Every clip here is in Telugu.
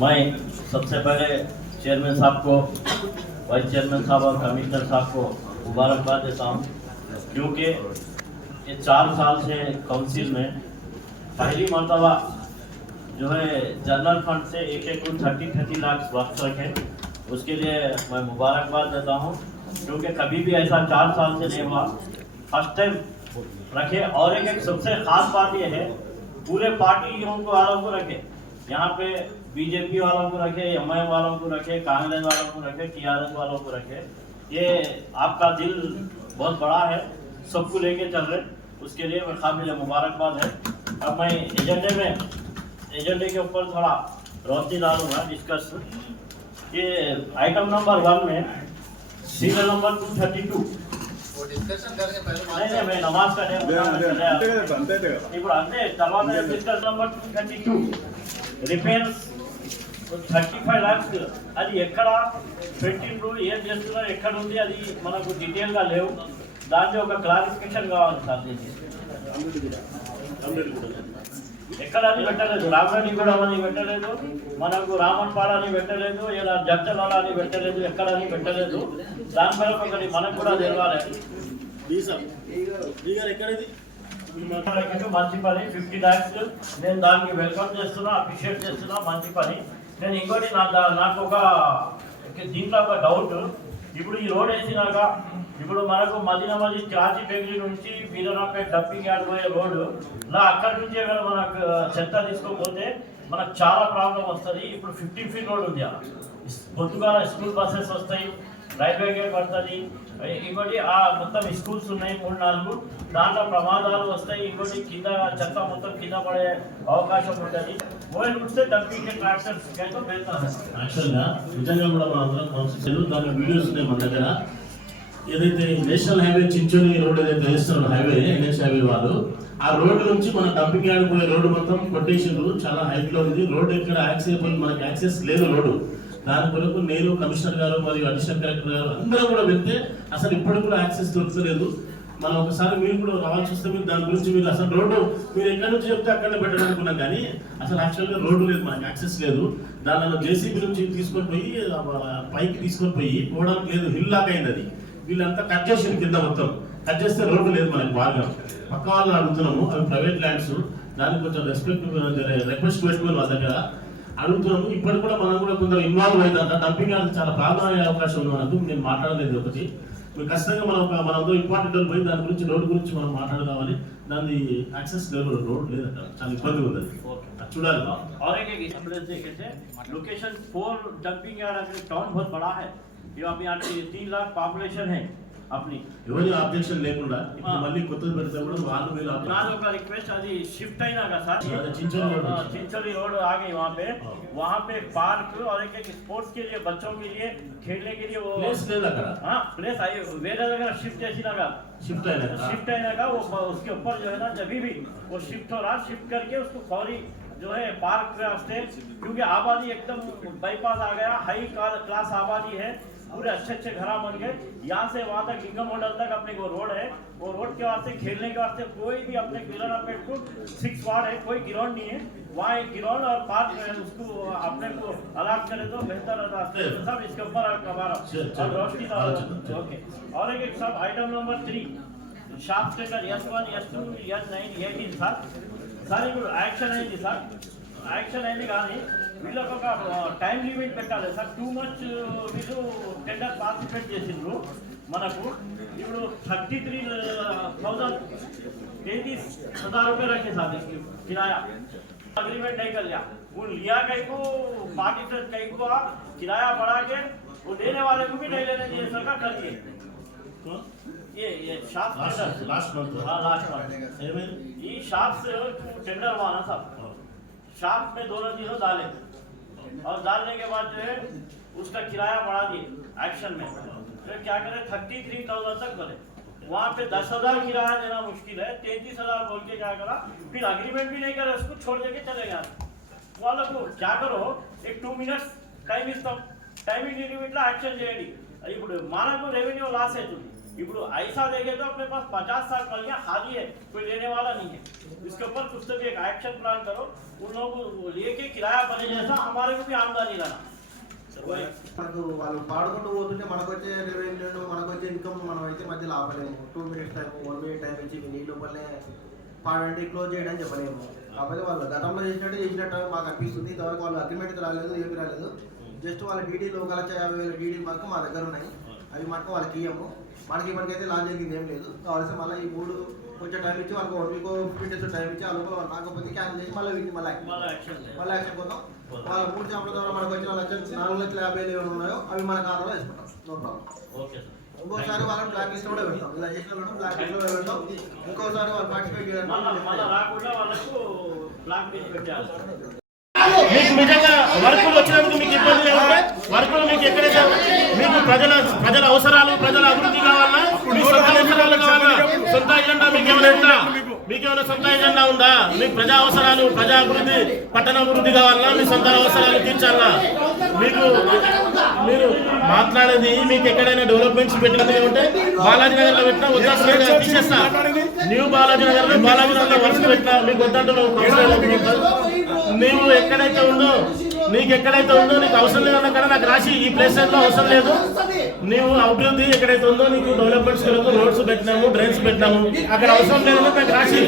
मैं सबसे पहले चेयरमैन साहब को, वाइस चेयरमैन साहब और कमिश्नर साहब को मुबारकबाद देता हूँ, क्योंकि ये 4 साल से काउंसिल में पहली मरतबा जो है जनरल फंड से एक 30 लाख वक्त रखे। उसके लिए मैं मुबारकबाद देता हूँ, क्योंकि कभी भी ऐसा 4 साल से नहीं हुआ, फर्स्ट टाइम रखे। और एक सबसे खास बात यह है, पूरे पार्टियों को वालों को रखे, यहाँ पे बीजेपी वालों को रखे, एमआईएम वालों को रखे, कांग्रेस वालों को रखे, टीआरएस वालों को रखे। ये आपका दिल बहुत बड़ा है, सबको लेके चल रहे, उसके लिए मैं काबिल मुबारकबाद है। अब मैं एजेंडे के ऊपर थोड़ा रोशनी डालूंगा, डिस्कस। ये आइटम नंबर 1 में सीरियल नंबर 232 नहीं मैं नमाज का ఇప్పుడు అంటే తర్వాత డిస్కస్ నంబర్ 232 రిపేర్స్ 35 lakhs అది ఎక్కడ పెట్టిండ్రు, ఏం చేస్తున్నారు, ఎక్కడ ఉంది, అది మనకు డీటెయిల్గా లేవు. దాంట్లో ఒక క్లారిఫికేషన్ కావాలి సార్. ఎక్కడ అని పెట్టలేదు, రామరెడ్డి కూడా అని పెట్టలేదు, మనకు రామన్పాడ అని పెట్టలేదు, ఇలా జడ్చలాడ అని పెట్టలేదు, ఎక్కడ అని పెట్టలేదు. దానిపైన ఒకటి మనకు కూడా తెలవాలి. మంచి పని 50 lakhs నేను దానికి వెల్కమ్ చేస్తున్నా, అప్రిషియేట్ చేస్తున్నా, మంచి పని. నేను ఇంకోటి నాకు ఒక దీంట్లో ఒక డౌట్. ఇప్పుడు ఈ రోడ్ వేసినాక ఇప్పుడు మనకు మదీనామది క్రాంతి బెంగళూరు నుంచి వీరనాపేట డంపింగ్ యార్డ్ పోయే రోడ్డు ఇలా అక్కడి నుంచి ఏమైనా మనకు చెత్త తీసుకోకపోతే మనకు చాలా ప్రాబ్లం వస్తుంది. ఇప్పుడు 15 feet రోడ్ ఉంది, పొద్దుగా స్కూల్ బస్సెస్ వస్తాయి, రైల్వే గేట్ పడుతుంది. ఇంకోటి ఆ మొత్తం స్కూల్స్ ఉన్నాయి 3-4, దాంట్లో ప్రమాదాలు వస్తాయి. ఇంకోటి కింద చెత్త మొత్తం కింద పడే అవకాశం ఉంటుంది. మోయిల్ ఉడితే డంపింగ్ ట్రాక్టర్స్ వెళ్తాను. యాక్చువల్గా నిజంగా కూడా మనందరం కాన్సెప్ట్ దాని వీడియోస్ ఉన్నాయి మన దగ్గర. ఏదైతే నేషనల్ హైవే చించోలి రోడ్ ఏదైతే వేస్తున్నారు, హైవే ఎన్హెచ్ హైవే వాళ్ళు, ఆ రోడ్డు నుంచి మన డంపింగ్ యార్డ్ పోయే రోడ్డు మొత్తం కొట్టేసిండ్రు. చాలా హైట్ లో ఉంది రోడ్డు, ఎక్కడ మనకి యాక్సెస్ లేదు రోడ్డు. దాని కొరకు నేను, కమిషనర్ గారు మరియు అడిషనల్ కలెక్టర్ గారు అందరూ కూడా వెళ్తే అసలు ఇప్పటికి కూడా యాక్సెస్ దొరకలేదు. మనం ఒకసారి మీరు కూడా రావాల్సి వస్తే మీరు దాని గురించి మీరు అసలు రోడ్డు మీరు ఎక్కడి నుంచి చెప్తే అక్కడనే పెట్టాలనుకున్నాం, కానీ అసలు యాక్చువల్గా రోడ్డు లేదు, మనకి యాక్సెస్ లేదు. దానిలో జేసీబీ నుంచి తీసుకొని పోయి పైకి తీసుకొని పోయి పోవడానికి లేదు, హిల్ లాక్ అయింది. అది వీళ్ళంతా కట్ చేసి కింద మొత్తం కట్ చేస్తే రోడ్డు లేదు మనకి. బాగా పక్క వాళ్ళు అడుగుతున్నాము, అవి ప్రైవేట్ ల్యాండ్స్, దానికి కొంచెం రిక్వెస్ట్ పెట్టుకుని వాళ్ళ దగ్గర అడుగుతున్నాము. ఇప్పటికి కూడా మనం కూడా కొంచెం ఇన్వాల్వ్ అయిందంట. డంపింగ్ యార్డ్ చాలా ప్రాబ్లం అయ్యే అవకాశం ఉంది మనకు. నేను మాట్లాడలేదు ఒకటి, మీరు ఖచ్చితంగా మనందరూ ఇంపార్టెంట్ పోయి దాని గురించి రోడ్డు గురించి మనం మాట్లాడదామని. దాని యాక్సెస్ లేదు, రోడ్ లేదు అక్కడ, చాలా ఇబ్బంది ఉంది. అది చూడాలి. और एक लोकेशन 4 डंपिंग यार्ड टाउन बहुत बड़ा है, ये आप यहाँ 3 लाख पॉपुलेशन है अपनी. ఎవరి ఆబ్జెక్షన్ లేకుండా ఇప్పుడు మళ్ళీ కొత్తది పెడితే కూడా వాళ్ళు మీరు नाज का रिक्वेस्ट आज शिफ्ट है ना का सर, चिंचोली रोड आ गई वहाँ पे पार्क और एक स्पोर्ट्स के लिए, बच्चों के लिए खेलने के लिए वो प्लेस ले लगा। हाँ प्लेस आई वेरे लगा शिफ्ट ऐसी लगा, शिफ्ट है ना वो उसके ऊपर जो है ना जब भी वो शिफ्ट हो रहा, शिफ्ट करके उसको फौरी जो है पार्क रास्ते, क्योंकि आबादी एकदम बाईपास आ गया, हाई क्लास आबादी है, पूरे अच्छे घर बन गए। यहाँ से वहाँ तक लिंगम होटल तक अपने को रोड है, वो रोड के वास्ते खेलने के वास्ते कोई भी अपने वीरानापेट को 6 वार्ड है, कोई ग्राउंड नहीं है, वहाँ एक ग्राउंड और पार्क उसको अपने को अलॉट करे तो बेहतर रहता है सब। इसके ऊपर और रोशनी ओके। और एक सब item number 3 shop stator S1 S2 S9 18 sir ఇప్పుడు యాక్షన్ అయింది సార్, యాక్షన్ అయింది కానీ వీళ్ళకి ఒక టైం లిమిట్ పెట్టాలి సార్. టూ మచ్ వీళ్ళు టెండర్ పార్టిసిపేట్ చేసిండ్రు. మనకు ఇప్పుడు 33,000 रुपये रखे साथ इसकी किराया, अग्रीमेंट नहीं कर लिया, वो लिया कहीं को बाकी से कहीं को किराया बढ़ा के वो लेने वाले को भी नहीं लेने दिए सरकार करके. ये शॉप लास्ट मंथ ये शॉप से टेंडर हुआ ना सब, शॉप में दोनों चीजों डाले और डालने के बाद जो है उसका किराया बढ़ा दिए एक्शन में. तो क्या करें 33,000 तक बोले, वहाँ पे 10,000 किराया देना मुश्किल है, 33,000 बोल के क्या करा, फिर अग्रीमेंट भी नहीं करे, उसको छोड़ देके चले गया. వాళ్ళకు क्या करो एक 2 minutes టైం ఇస్తాం, టైమింగ్ లిమిట్లో యాక్షన్ చేయండి. ఇప్పుడు మనకు రెవెన్యూ లాస్ అవుతుంది, इప్పుడు ऐसा देखे तो अपने पास 50 साल पल गया खाली है, कोई लेने वाला नहीं है। इसके ऊपर कुछ तो भी एक एक्शन प्लान करो, उन लोगों को लेके किराया बने जैसा हमारे को भी आमदनी लाना। మనకు వాళ్ళు పాడుకుంటూ పోతుంటే మనకు వచ్చే రెవెన్యూ మనకు వచ్చే ఇన్కమ్ మనం అయితే మధ్యలో ఆపలేము. 2 minutes టైం 1 minute టైం ఇచ్చి నీ లోపలనే పాడండి క్లోజ్ చేయడం చెప్పలేము. కాకపోతే వాళ్ళు గతంలో చేసినట్టు మాకు అనిపిస్తుంది. ఇంతవరకు వాళ్ళు అగ్రిమెంట్ రాలేదు, ఏమి రాలేదు. జస్ట్ వాళ్ళ డీడీలు 1,50,000 డీడీలు మాకు మా దగ్గర ఉన్నాయి. అవి మాకు వాళ్ళకి ఇవ్వము. మనకి ఇప్పటికైతే లాంచ్ జరిగింది ఏం లేదు. కావాల్సి మళ్ళీ ఈ 3 కొంచెం టైం ఇచ్చి వాళ్ళకి 15 days టైం ఇచ్చి ఆ లోపల వాళ్ళు రాకపోతే క్యాన్సిల్ చేసి మళ్ళీ వీటిని మళ్ళీ యాక్షన్ పోతాం. వాళ్ళ 3 చాంపుల ద్వారా మనకు వచ్చిన 4,50,000 ఏమైనా ఉన్నాయో అవి మన ఖాతాలో వేసుకుంటాం. No problem. ఇంకోసారి వాళ్ళని బ్లాక్ లిస్ట్ కూడా పెడతాం. ఇలా చేసిన వాళ్ళని బ్లాక్ లిస్ట్ లో పెడతాం. ఇంకోసారి వాళ్ళు పార్టిసిపేట్ చేయడానికి మీకు నిజంగా వర్కులు వచ్చినందుకు మీకు ఇబ్బంది లేకుండా వర్కులు మీకు ఎక్కడైతే మీకు ప్రజల అవసరాలు ప్రజల అభివృద్ధి కావాలా, మీ సొంత అవసరాలు కావాలా, సొంత ఎజెండా మీకేమైనా సొంత ఎజెండా ఉందా? మీకు ప్రజా అవసరాలు ప్రజా అభివృద్ధి పట్టణ అభివృద్ధి కావాలా, మీ సొంత అవసరాలు తీర్చాలా? మీరు మాట్లాడేది మీకు ఎక్కడైనా డెవలప్మెంట్స్ పెట్టినది ఉంటే బాలాజీ నగర్ లో పెట్టినా వద్దా తీసేస్తా. న్యూ బాలాజీ నగర్ లో వర్క్ పెట్టినా మీకు వద్దంటున్నావు. నీవు ఎక్కడైతే ఉందో నీకు అవసరం లేదన్నా కదా నాకు రాసి ఈ ప్లేస్ లో అవసరం లేదు. నీవు అభివృద్ధి ఎక్కడైతే ఉందో నీకు డెవలప్మెంట్స్ రోడ్స్ పెట్టినాము, డ్రైన్స్ పెట్టినాము, అక్కడ అవసరం లేదన్నా నాకు రాసి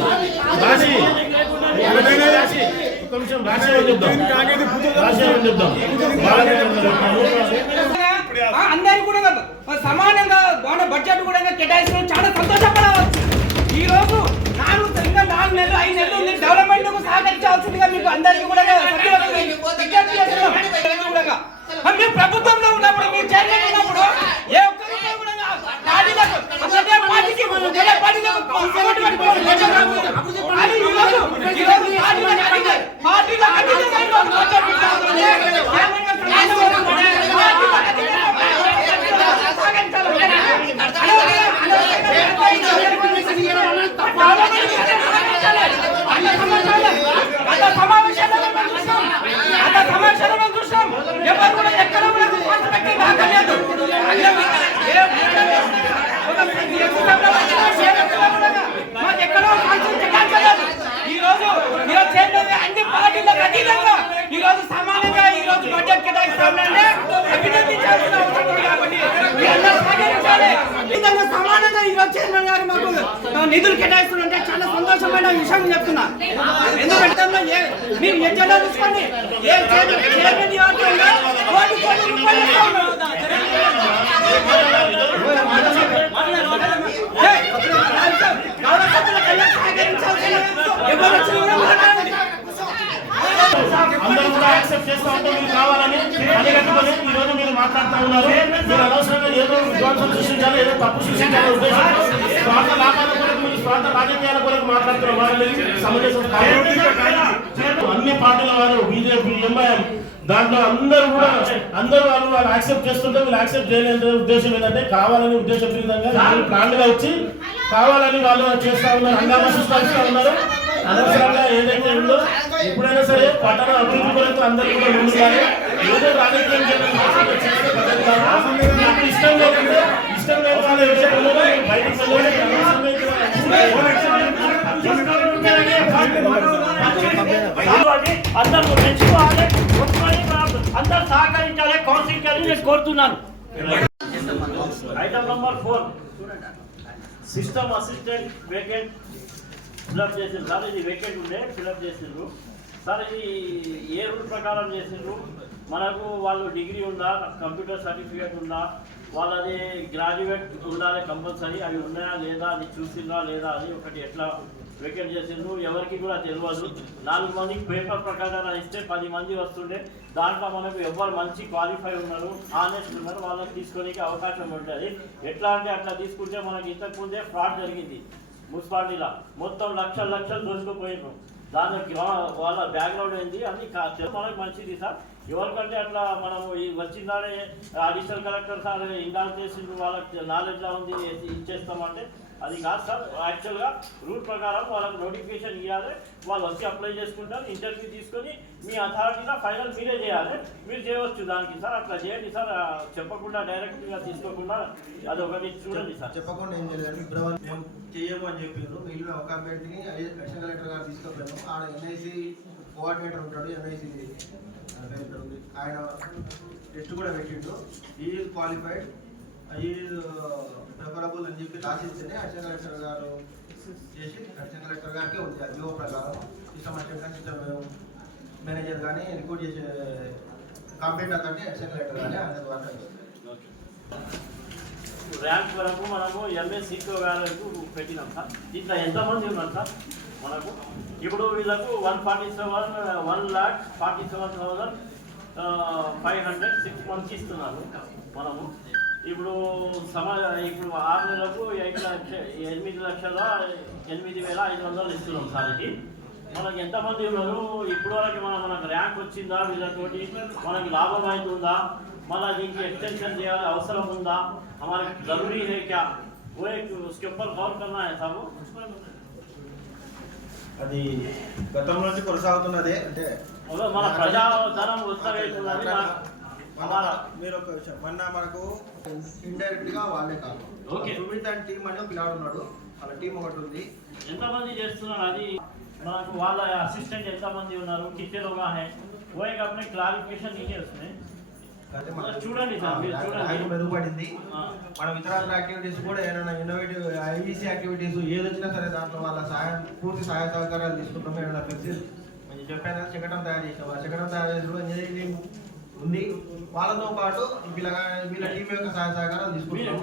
కొంచెం రాసి చెప్దాం. అందరికి కూడా సమానంగా బడ్జెట్ కూడా కేటాయించడం చాలా సంతోషపడవచ్చు. ఈ రోజు ఇంకా 4 నెలలు 5 నెలలు డెవలప్మెంట్ కు సహకరించాల్సిందిగా మీకు అందరికీ కూడా మీరు ప్రభుత్వంలో ఉన్నప్పుడు మీరు చైర్మన్ ఉన్నప్పుడు ఏ ఒక్కరికి కూడా అన్ని పార్టీలకు అతీతంగా ఈ రోజు సమానంగా ఈ రోజు బడ్జెట్ కేటాయిస్తామంటే అభినందించాల్సిన అవసరం ఉంది. కాబట్టి సమానంగా ఈ రోజు చైర్మన్ గారు మాకు నిధులు కేటాయిస్తున్నారంటే చాలా సంతోషమైన విషయం చెప్తున్నా. ఎందుకంటే మీరు ఎజెండా చూసుకోండి, ఏ చైర్మన్ కోటి రూపాయలు అందరూ కూడా యాక్సెప్ట్ చేస్తా ఉంటే మీరు కావాలని అడిగట్టుకొని ఈ రోజు మీరు మాట్లాడుతూ ఉన్నారు. మీరు అనవసరంగా ఏదో విధ్వంసం సృష్టించాలి, ఏదో తప్పు సృష్టించాలనే ఉద్దేశంతో స్వార్థ లాభాల కొరకు మీరు స్వార్థ రాజకీయాల కొరకు మాట్లాడుతున్న వాళ్ళని సమావేశం అన్ని పార్టీల వారు బీజేపీ ఎంఐఎం దాంట్లో అందరూ వాళ్ళు యాక్సెప్ట్ చేస్తుంటే వీళ్ళు యాక్సెప్ట్ చేయలేని ఉద్దేశం ఏంటంటే కావాలని ఉద్దేశపూరితంగా ప్లాన్గా వచ్చి కావాలని వాళ్ళు చేస్తా ఉన్నారు, హంగామా సృష్టిస్తూ ఉన్నారు. అనవసరంగా ఏదైతే ఉందో ఎప్పుడైనా సరే పట్టణ అభివృద్ధి కొరకు అందరూ కూడా ముందుగానే ఏదో రాజకీయం ఇష్టం లేదంటే ఇష్టం లేదు వాళ్ళ విషయంలో బయటకు అందరూ తెచ్చుకోవాలి, అందరూ సహకరించాలి, కౌన్సిల్ చేయాలి నేను కోరుతున్నాను. Item number 4 system assistant vacant fill up చేసిండ్రు సార్. ఇది వేకెంట్ ఉండే ఫిల్అప్ చేసిండ్రు సార్. ఇది ఏ రూల్ ప్రకారం చేసిండ్రు? మనకు వాళ్ళు డిగ్రీ ఉందా, కంప్యూటర్ సర్టిఫికేట్ ఉందా, వాళ్ళది గ్రాడ్యుయేట్ ఉండాలి కంపల్సరీ, అవి ఉన్నాయా లేదా అది చూసిందా లేదా అది ఒకటి ఎట్లా వేకెంట్ చేసిండ్రు ఎవరికి కూడా తెలియదు. 4 మందికి పేపర్ ప్రకారం ఇస్తే 10 మంది వస్తుండే. దాంట్లో మనకు ఎవరు మంచి క్వాలిఫై ఉన్నారు, ఆనెస్ట్ ఉన్నారు, వాళ్ళకి తీసుకోనికి అవకాశం ఉంటుంది. ఎట్లా అంటే అట్లా తీసుకుంటే మనకి ఇంతకుముందే ఫ్రాడ్ జరిగింది మున్సిపాలిటీలో, మొత్తం లక్షలు దోచుకుపోయినారు. దాని వాళ్ళ బ్యాక్గ్రౌండ్ ఏంది అని మనకు మంచిది సార్. ఎవరికంటే అట్లా మనము ఈ వచ్చిందానే అడిషనల్ కలెక్టర్ సార్ ఇందాక చేసింది వాళ్ళకి నాలెడ్జ్లా ఉంది ఇచ్చేస్తామంటే అది కాదు సార్. యాక్చువల్గా రూల్ ప్రకారం వాళ్ళకి నోటిఫికేషన్ ఇవ్వాలి, వాళ్ళు వచ్చి అప్లై చేసుకుంటారు, ఇంటర్వ్యూ తీసుకొని మీ అథారిటీలో ఫైనల్ మీరే చేయాలి. మీరు చేయవచ్చు దానికి సార్, అట్లా చేయండి సార్. చెప్పకుండా డైరెక్ట్గా తీసుకోకుండా అది ఒకటి చూడండి సార్. చెప్పకుండా ఏం చేయలేదు, ఫిబ్రవరి మేము చేయము అని చెప్పారు. వీళ్ళు ఒక అభ్యర్థిని అడిషనల్ కలెక్టర్ గారు తీసుకుపోయాము. ఆడ ఎన్ఐసి కోఆర్డినేటర్ ఉంటాడు, ఎన్ఐసి ఆయన టెస్ట్ కూడా పెట్టిండు. ఈజ్ క్వాలిఫైడ్, ఈజ్ ప్రిఫరబుల్ అని చెప్పి రాసిస్తేనే అడిషనల్ కలెక్టర్ గారు చేసి అడిషనల్ కలెక్టర్ గారికి ఉంది. ఆ జియో ప్రకారం సిస్టమ్ అసిస్టెంట్ సిస్టమ్ మేనేజర్ కానీ రిక్రూట్ చేసే కంప్లీట్ అతన్ని అడిషనల్ కలెక్టర్ కానీ ఆయన ద్వారా ర్యాంక్ వరకు మనము ఎంఎస్సీకో వరకు పెట్టినాం సార్. ఇట్లా ఎంతమంది ఉన్నారు సార్ మనకు? ఇప్పుడు వీళ్ళకు 147,500 6 మంత్స్ ఇస్తున్నారు మనము. ఇప్పుడు ఇప్పుడు 6 నెలలకు 8,08,500 ఇస్తున్నాం సార్. ఇది మనకి ఎంతమంది ఉన్నారు ఇప్పుడు వరకు? మనకు ర్యాంక్ వచ్చిందా? వీళ్ళతోటి మనకి లాభం అవుతుందా? మళ్ళీ దీనికి एक्सटेंशन చేయాలి అవసరం ఉందా? हमारे जरूरी है क्या? वो एक उसके ऊपर गौर करना है साहब. అది గతంలో నుంచి కొనసాగుతున్నదే. అంటే మన ప్రజాధనం ఉత్తరైతున్నది. మీరు ఒక విషయం మొన్న మనకు ఇండైరెక్ట్ గా వాళ్ళే కాదు, సుమిత్ అండ్ టీమ్ అనే పిల్లాడు ఉన్నాడు, వాళ్ళ టీం ఒకటి ఉంది. ఎంతమంది చేస్తున్నారు అది మనకు? వాళ్ళ అసిస్టెంట్ ఎంతమంది ఉన్నారు? కితనే लोग हैं? वो एक अपने क्लैरिफिकेशन नहीं है उसमें. చూడండి సార్, మీరు చూడండి మెరుగుపడింది. మనం ఇతర యాక్టివిటీస్ కూడా ఏమైనా ఇన్నోవేటివ్ ఐఈసీ యాక్టివిటీస్ ఏది వచ్చినా సరే దాంట్లో వాళ్ళ పూర్తి సహాయ సహకారాలు తీసుకుంటాం. ఏమైనా ఫ్లెక్సీస్ చెప్పాను కదా, శకటం తయారు చేసాం. ఆ శకటం తయారు చేసి ఇంజనీరింగ్ ఉంది. వాళ్ళతో పాటు వీళ్ళ టీం యొక్క సహాయ సహకారాలు తీసుకుంటాం.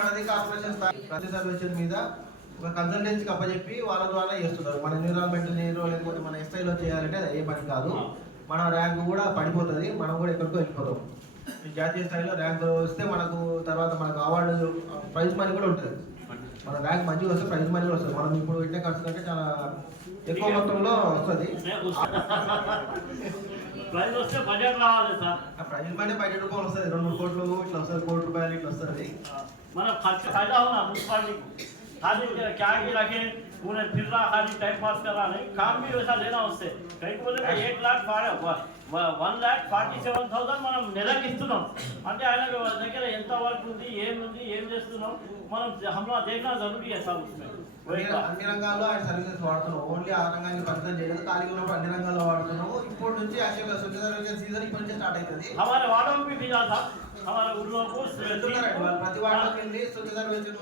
మనది కార్పొరేషన్ ప్రతి సర్వీసెస్ మీద ఒక కన్సల్టెన్సీకి అప్పచెప్పి వాళ్ళ ద్వారా చేస్తున్నారు. మన ఎన్విరాన్మెంట్ నీరు లేకపోతే మన ఎస్ఐలో చేయాలంటే అది ఏ పని కాదు. మన ర్యాంక్ కూడా పడిపోతుంది, మనం కూడా ఎక్కడికో వెళ్ళిపోతాం. జాతీయ స్థాయిలో ర్యాంక్ వస్తే మనకు తర్వాత మనకు అవార్డు ప్రైజ్ మనీ కూడా ఉంటుంది. మన ర్యాంక్ మంచిగా వస్తే ప్రైజ్ మనీ కూడా వస్తుంది. మనం ఇప్పుడు పెట్టే ఖర్చు కంటే చాలా ఎక్కువ మొత్తంలో వస్తుంది. ప్రైజ్ వస్తే బడ్జెట్ రావాలి సార్. ప్రైజ్ మనీ బడ్జెట్ రూపాయలు వస్తుంది, 2-3 కోట్లు ఇట్లా వస్తుంది, ₹1 ఇట్లా వస్తుంది. మన ఖర్చు ఫైదా ఉన్నా మున్సిపాలిటీ खाली क्या ही रखे पूरे फिर रहा खाली टाइम पास कर रहा नहीं, काम भी वैसा लेना उससे. कहीं बोले 1,47,000 మనం నెలకి ఇస్తున్నాం అంటే ఆయన దగ్గర ఎంత వర్క్ ఉంది, ఏం చేస్తున్నాం మనం హమ్లా దేఖనా జరూరీ है सब उसमें. అన్ని రంగాల్లో ఆయన సర్వీసెస్ వాడుతున్నాం. ఓన్లీ ఆ రంగాన్ని పరిచయం చేయలేదు, ఖాళీగా ఉన్నప్పుడు అన్ని రంగాల్లో వాడుతున్నాము. ఇప్పటి నుంచి యాక్చువల్గా స్వచ్ఛ సర్వేక్షణ సీజన్ ఇప్పటి నుంచి స్టార్ట్ అవుతుంది. हमारे वार्डों में भी था हमारे उन लोगों को ప్రతి వార్డులోకి వెళ్ళి స్వచ్ఛ సర్వేక్షణ.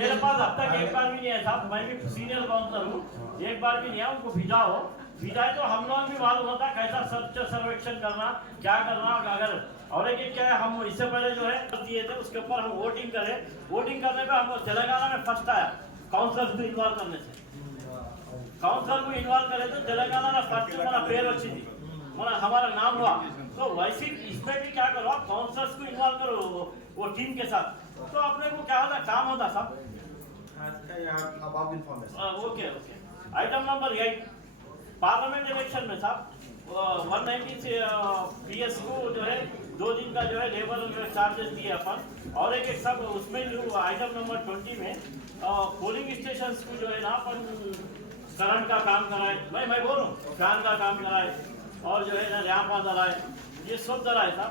मेरे पास अब तक एक बार भी नहीं है साहब. मैं भी सीनियर काउंसलर हूँ, एक बार भी नहीं है. उनको भिजाए तो हम लोग भी मालूम होता कैसा स्वच्छ सर्वेक्षण करना, क्या करना. अगर और एक क्या है, हम इससे पहले जो है दिए थे उसके ऊपर हम वोटिंग करें. वोटिंग करने पे हम तेलंगाना में फर्स्ट आया काउंसलर्स को इन्वॉल्व करने से. काउंसलर को इन्वॉल्व करे तो तेलंगाना में फर्स्ट हमारा पेड़ अच्छी थी, हमारा नाम हुआ. तो वैसे इसमें भी क्या करो, आप काउंसलर्स को इन्वॉल्व करो वो टीम के साथ, तो अपने को क्या होता काम होता सब. Okay. Item number 8 parliament election में साहब 190 PS को जो है 2 दिन का जो है लेबर चार्जेस दिए अपन. और एक सब उसमें जो आइटम नंबर 20 में पोलिंग स्टेशन को जो है ना अपन करंट का काम कराए. मैं बोल रहा हूँ फैन का काम कराए और जो है ना रैंप डलाए, ये सब डलाए था.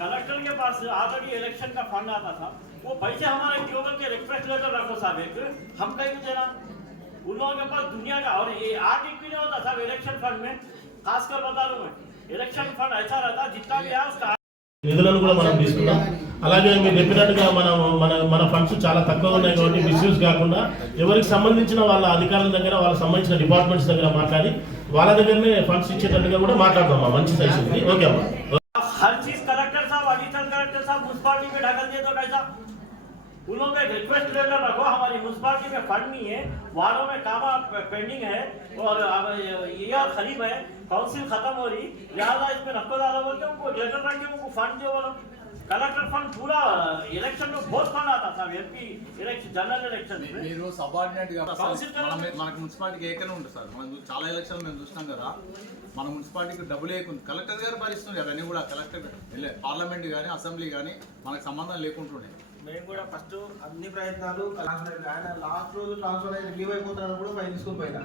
कलेक्टर के पास ऑलरेडी इलेक्शन का फंड आता था, वो पैसे हमारे ग्लोबल के रिक्वेस्ट लेटर रखो साहब. एक हम कहीं भी देना उन लोगों के पास दुनिया का. और ये आर्टिक भी नहीं होता साहब इलेक्शन फंड में. खासकर बता रहा हूँ मैं, इलेक्शन फंड ऐसा रहता जितना भी है उसका నిధులను కూడా మనం తీసుకున్నాం. అలాగే మీరు చెప్పినట్టుగా మన ఫండ్స్ చాలా తక్కువ ఉన్నాయి కాబట్టి మిస్యూజ్ కాకుండా ఎవరికి సంబంధించిన వాళ్ళ అధికారుల దగ్గర వాళ్ళకి సంబంధించిన డిపార్ట్మెంట్స్ దగ్గర మాట్లాడి వాళ్ళ దగ్గరనే ఫండ్స్ ఇచ్చేటట్టుగా కూడా మాట్లాడదాం. మంచి సజెషన్ ఇది. ఓకే అమ్మా. हर चीज कलेक्टर साहब एडिशनल कलेक्टर साहब म्युनिसिपालिटी में ढकल दिए तो कैसा? उन लोगों का रिक्वेस्ट लेटर रखो, हमारी म्युनिसिपालिटी में फंड नहीं है, वार्डों में काम पेंडिंग है और ये खरीब है, काउंसिल खत्म हो रही, लिहाजा इसमें रखो डालो बोल के उनको लेटर रख के उनको फंड दो बोलो. कलेक्टर फंड पूरा इलेक्शन में बहुत फंड आता था एमपी इलेक्शन जनरल इलेक्शन में మీరు సబార్డినేట్ గా కౌన్సిల్ మనకు మున్సిపాలిటీకి ఏకనే ఉంటుంది సార్. మనం చాలా ఎలక్షన్ మేము చూస్తాం కదా, మన మున్సిపాలిటీకి డబ్బులు లేకుండా కలెక్టర్ గారు భరిస్తుంది అవన్నీ కూడా. కలెక్టర్ పార్లమెంట్ కానీ అసెంబ్లీ కానీ మనకు సంబంధం లేకుంటుండే. మేము కూడా ఫస్ట్ అన్ని ప్రయత్నాలు ఆయన లాస్ట్ రోజు ట్రాన్స్ఫర్ అయ్యి రిలీవ్ అయిపోతున్నాడు కూడా ఫైల్ తీసుకొని పోయినా.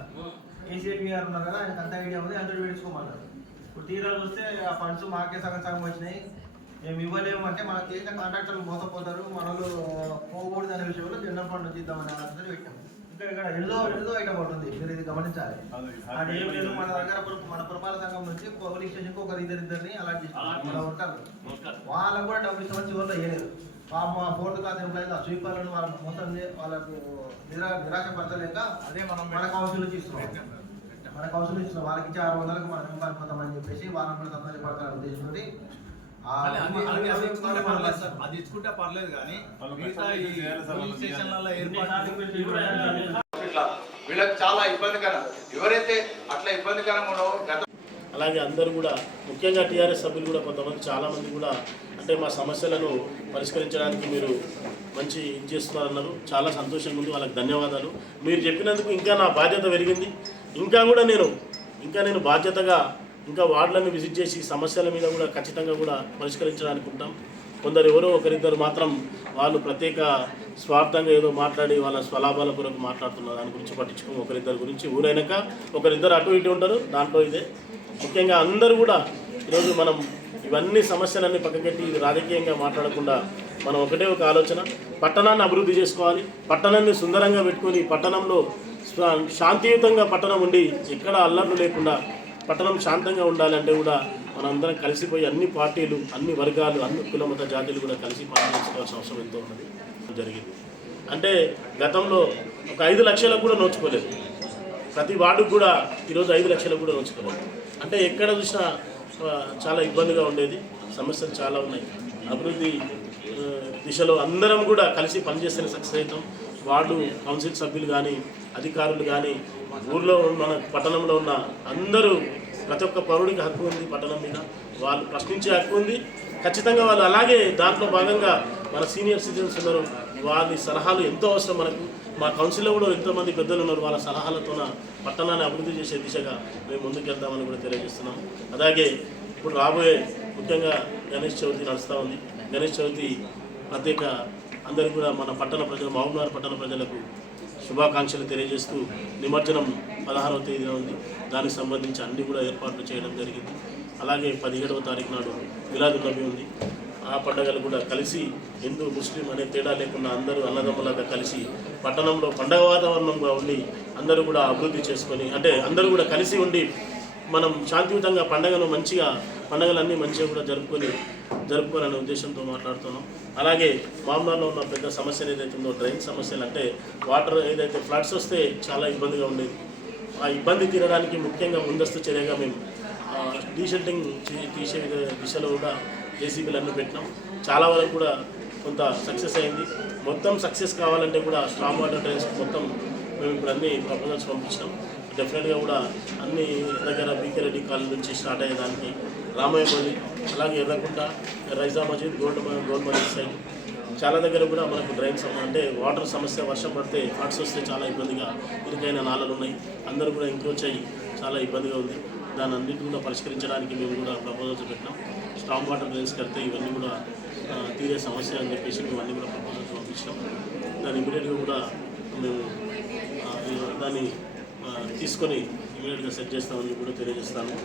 ఏసీఐటీ గారు ఉన్నారు కదా, ఆయనకు అంత ఐడియా ఉంది, అంతా వేసుకోమన్నారు. ఇప్పుడు తీరా చూస్తే ఆ ఫండ్స్ మాకే సగం వచ్చినాయి. మేము ఇవ్వలేము అంటే మనకు చేసిన కాంట్రాక్టర్లు మోసపోతారు, మనలో పోకూడదు అనే విషయంలో జనరల్ ఫండ్ నుంచి ఇద్దామని ఆలోచన పెట్టాము. ఇంకా ఇక్కడ ఎనిమిదో ఐటమ్ ఉంటుంది, మీరు ఇది గమనించాలి. అది ఏం లేదు, మన దగ్గర మన పురపాలక సంఘం నుంచి పోలీస్ స్టేషన్కి ఒక ఇద్దరిని అలాట్ చేస్తాం మన వర్కర్లు. వాళ్ళకు కూడా డబ్బులు ఇస్తామని చివరిలో వేయలేదు. మా ఫోర్త్ క్లాస్ ఎంప్లాయీస్ ఆ స్వీపర్లను వాళ్ళకి మోసం వాళ్ళకు నిరాశపరచలేక అదే మన కౌన్సిల్ నుంచి ఇస్తున్నాం. మన కౌన్సిల్ ఇస్తున్నాం, వాళ్ళకి ఇచ్చే 600కు మనం ఇంపాలిపోతామని చెప్పేసి వాళ్ళని కూడా సంతోష పడతారు ఉద్దేశంతో. అది ఇచ్చుకుంటే పర్లేదు కానీ వీళ్ళకి చాలా ఇబ్బందికరం. ఎవరైతే అట్లా ఇబ్బందికరంగా ఉండవు. అలాగే అందరూ కూడా ముఖ్యంగా టీఆర్ఎస్ సభ్యులు కూడా కొంతమంది చాలామంది కూడా అంటే మా సమస్యలను పరిష్కరించడానికి మీరు మంచి ఇది చేస్తున్నారన్నారు. చాలా సంతోషంగా ఉంది, వాళ్ళకి ధన్యవాదాలు. మీరు చెప్పినందుకు ఇంకా నా బాధ్యత పెరిగింది. ఇంకా నేను బాధ్యతగా ఇంకా వార్డులను విజిట్ చేసి సమస్యల మీద కూడా ఖచ్చితంగా కూడా పరిష్కరించడానికి ఉంటాం. కొందరు ఎవరో ఒకరిద్దరు మాత్రం వాళ్ళు ప్రత్యేక స్వార్థంగా ఏదో మాట్లాడి వాళ్ళ స్వలాభాల కొరకు మాట్లాడుతున్నారు. దాని గురించి పట్టించుకోము. ఒకరిద్దరి గురించి ఊరైనాక ఒకరిద్దరు అటు ఇటు ఉంటారు, దాంట్లో ఇదే. ముఖ్యంగా అందరూ కూడా ఈరోజు మనం ఇవన్నీ సమస్యలన్నీ పక్కకెట్టి ఇది రాజకీయంగా మాట్లాడకుండా మనం ఒకటే ఒక ఆలోచన, పట్టణాన్ని అభివృద్ధి చేసుకోవాలి, పట్టణాన్ని సుందరంగా పెట్టుకొని పట్టణంలో శాంతియుతంగా పట్టణం ఉండి ఎక్కడ అల్లర్లు లేకుండా పట్టణం శాంతంగా ఉండాలంటే కూడా మనందరం కలిసిపోయి అన్ని పార్టీలు, అన్ని వర్గాలు, అన్ని కుల మత జాతులు కూడా కలిసి పనిచేసుకోవాల్సిన అవసరం ఎంతో ఉన్నది జరిగింది. అంటే గతంలో ఒక 5 లక్షలకు కూడా నోచుకోలేదు, ప్రతి వార్డుకు కూడా ఈరోజు 5 లక్షలకు కూడా నోచుకోలేదు. అంటే ఎక్కడ చూసినా చాలా ఇబ్బందిగా ఉండేది. సమస్యలు చాలా ఉన్నాయి. అభివృద్ధి దిశలో అందరం కూడా కలిసి పనిచేస్తేనే సక్సెస్ అవుతాం. వార్డు కౌన్సిల్ సభ్యులు కానీ అధికారులు కానీ ఊర్లో మన పట్టణంలో ఉన్న అందరూ ప్రతి ఒక్క పౌరుడికి హక్కు ఉంది పట్టణం మీద, వాళ్ళు ప్రశ్నించే హక్కు ఉంది ఖచ్చితంగా. వాళ్ళు అలాగే దాంట్లో భాగంగా మన సీనియర్ సిటిజన్స్ ఉన్నారు, వాళ్ళ సలహాలు ఎంతో అవసరం మనకు. మా కౌన్సిల్లో కూడా ఎంతోమంది పెద్దలు ఉన్నారు, వాళ్ళ సలహాలతోన పట్టణాన్ని అభివృద్ధి చేసే దిశగా మేము ముందుకెళ్తామని కూడా తెలియజేస్తున్నాం. అలాగే ఇప్పుడు రాబోయే ముఖ్యంగా గణేష్ చవితి నడుస్తూ ఉంది. గణేష్ చవితి ప్రత్యేక అందరికీ కూడా మన పట్టణ ప్రజలు, మహబూబ్నగర్ పట్టణ ప్రజలకు శుభాకాంక్షలు తెలియజేస్తూ నిమజ్జనం 16వ తేదీన ఉంది. దానికి సంబంధించి అన్ని కూడా ఏర్పాట్లు చేయడం జరిగింది. అలాగే 17వ తారీఖు నాడు మిలాదున్ నబీ ఉంది. ఆ పండుగలు కూడా కలిసి హిందూ ముస్లిం అనే తేడా లేకుండా అందరూ అన్నదమ్ములాగా కలిసి పట్టణంలో పండగ వాతావరణంగా ఉండి అందరూ కూడా అభివృద్ధి చేసుకొని, అంటే అందరూ కూడా కలిసి ఉండి మనం శాంతియుతంగా పండుగలన్నీ మంచిగా కూడా జరుపుకోవాలనే ఉద్దేశంతో మాట్లాడుతున్నాం. అలాగే మామూలులో ఉన్న పెద్ద సమస్యలు ఏదైతే ఉందో డ్రైన్ సమస్యలు, అంటే వాటర్ ఏదైతే ఫ్లడ్స్ వస్తే చాలా ఇబ్బందిగా ఉండేది. ఆ ఇబ్బంది తీరడానికి ముఖ్యంగా ముందస్తు చర్యగా మేము డీషెల్టింగ్ తీసే దిశలో కూడా జేసీబీలు అన్నీ పెట్టినాం. చాలా వరకు కూడా కొంత సక్సెస్ అయింది. మొత్తం సక్సెస్ కావాలంటే కూడా స్ట్రాంగ్ వాటర్ డ్రైన్స్ మొత్తం మేము ఇప్పుడు అన్ని ప్రపోజల్స్ పంపించినాం. డెఫినెట్గా కూడా అన్ని దగ్గర బీకే రెడ్డి కాలనీ నుంచి స్టార్ట్ అయ్యేదానికి రామయ్యపల్లి, అలాగే ఎర్రకుంట, రైజా మజీద్, గోల్డ్ మజీద్ సైడ్ చాలా దగ్గర కూడా మనకు డ్రైన్స్ అంటే వాటర్ సమస్య, వర్షం పడితే ఫ్లడ్స్ వస్తే చాలా ఇబ్బందిగా ఇరుకైన నాళాలు ఉన్నాయి. అందరూ కూడా ఎంక్రోచ్ అయ్యి చాలా ఇబ్బందిగా ఉంది. దాన్ని అన్నింటినీ కూడా పరిష్కరించడానికి మేము కూడా ప్రపోజల్స్ పెట్టినాం. స్ట్రాంగ్ వాటర్ డ్రైన్స్ కడితే ఇవన్నీ కూడా తీరే సమస్య అని చెప్పేసి మేము అన్నీ కూడా ప్రపోజల్స్ పంపించినాం. దాన్ని ఇమీడియట్గా కూడా మేము దాన్ని తీసుకొని ఇమీడియట్గా సెట్ చేస్తామని కూడా తెలియజేస్తాను.